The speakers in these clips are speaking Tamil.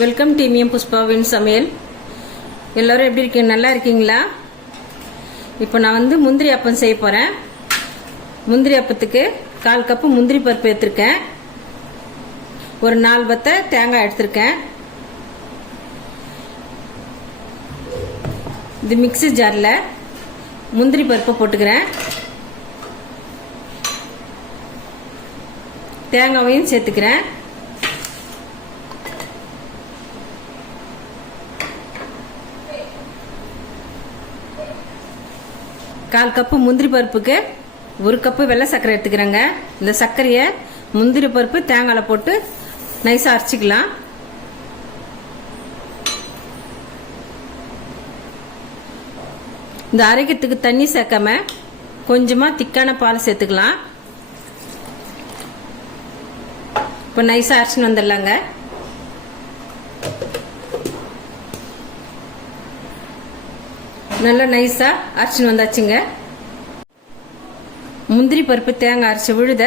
வெல்கம் டீமியம் புஷ்பாவின் சமையல். எல்லோரும் எப்படி இருக்கீங்க? நல்லா இருக்கீங்களா? இப்போ நான் முந்திரி அப்பம் செய்ய போகிறேன். முந்திரி அப்பத்துக்கு 1/4 கப்பு முந்திரி பருப்பு எடுத்திருக்கேன். ஒரு 4 வத்தை தேங்காய் எடுத்திருக்கேன். இது மிக்ஸி ஜாரில் முந்திரி பருப்பை போட்டுக்கிறேன். தேங்காயையும் சேர்த்துக்கிறேன். கால் கப்பு முந்திரி பருப்புக்கு 1 கப்பு வெள்ளை சர்க்கரை எடுத்துக்கிறேங்க. இந்த சர்க்கரையை முந்திரி பருப்பு தேங்காயில் போட்டு நைஸாக அரைச்சிக்கலாம். இந்த அரைக்கிறதுக்கு தண்ணி சேர்க்காம கொஞ்சமாக திக்கான பால் சேர்த்துக்கலாம். இப்போ நைஸாக அரைச்சின்னு வந்துடலாங்க. நல்லா நைஸாக அரைச்சின்னு வந்தாச்சுங்க. முந்திரி பருப்பு தேங்காய் அரைச்சி விழுத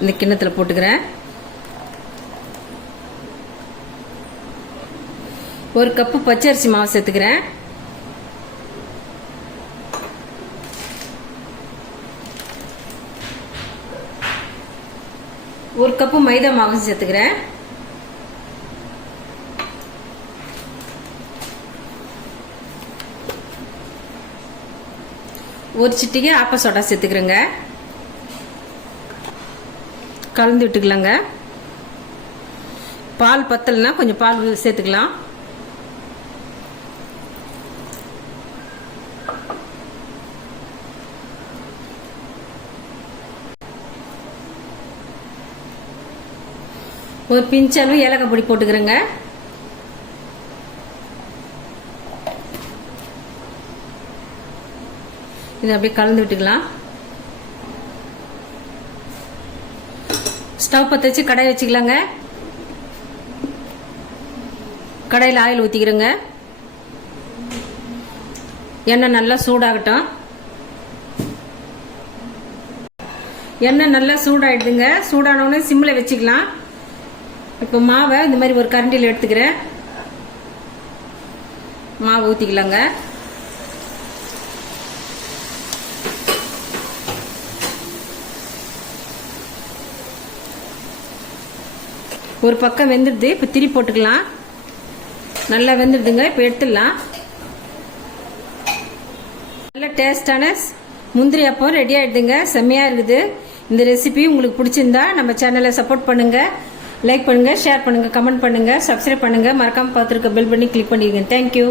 இந்த கிண்ணத்தில் போட்டுக்கிறேன். 1 கப்பு பச்சரிசி மாவு சேர்த்துக்கிறேன். 1 கப்பு மைதா மாவு சேர்த்துக்கிறேன். 1 சிட்டிகை ஆப்ப சோடா சேர்த்துக்கிறேங்க. கலந்து விட்டுக்கலாங்க. பால் பத்தலைன்னா கொஞ்சம் பால் சேர்த்துக்கலாம். ஒரு பிஞ்சளவு ஏலக்காய் பொடி போட்டுக்கிறேங்க. இதை அப்படியே கலந்து விட்டுக்கலாம். ஸ்டவ் பற்ற வச்சு கடாய் வச்சுக்கலாங்க. கடாயில் ஆயில் ஊற்றிக்கிறேங்க. எண்ணெய் நல்லா சூடாகட்டும். எண்ணெய் நல்லா சூடாயிடுதுங்க. சூடானோடனே சிம்மில் வச்சுக்கலாம். இப்போ மாவை இந்த மாதிரி ஒரு கரண்டியில் எடுத்துக்கிறேன். மாவு ஊற்றிக்கலாங்க. ஒரு பக்கம் வெந்துடுது. இப்போ திரி போட்டுக்கலாம். நல்லா வெந்துடுதுங்க. இப்போ எடுத்துடலாம். நல்ல டேஸ்டான முந்திரி அப்பம் ரெடி ஆகிடுதுங்க. செம்மையாக இருக்குது. இந்த ரெசிபி உங்களுக்கு பிடிச்சிருந்தா நம்ம சேனலை சப்போர்ட் பண்ணுங்கள், லைக் பண்ணுங்கள், ஷேர் பண்ணுங்கள், கமெண்ட் பண்ணுங்கள், சப்ஸ்கிரைப் பண்ணுங்கள். மறக்காமல் பார்த்துருக்க பெல் பண்ணி கிளிக் பண்ணிடுங்க. தேங்க்யூ.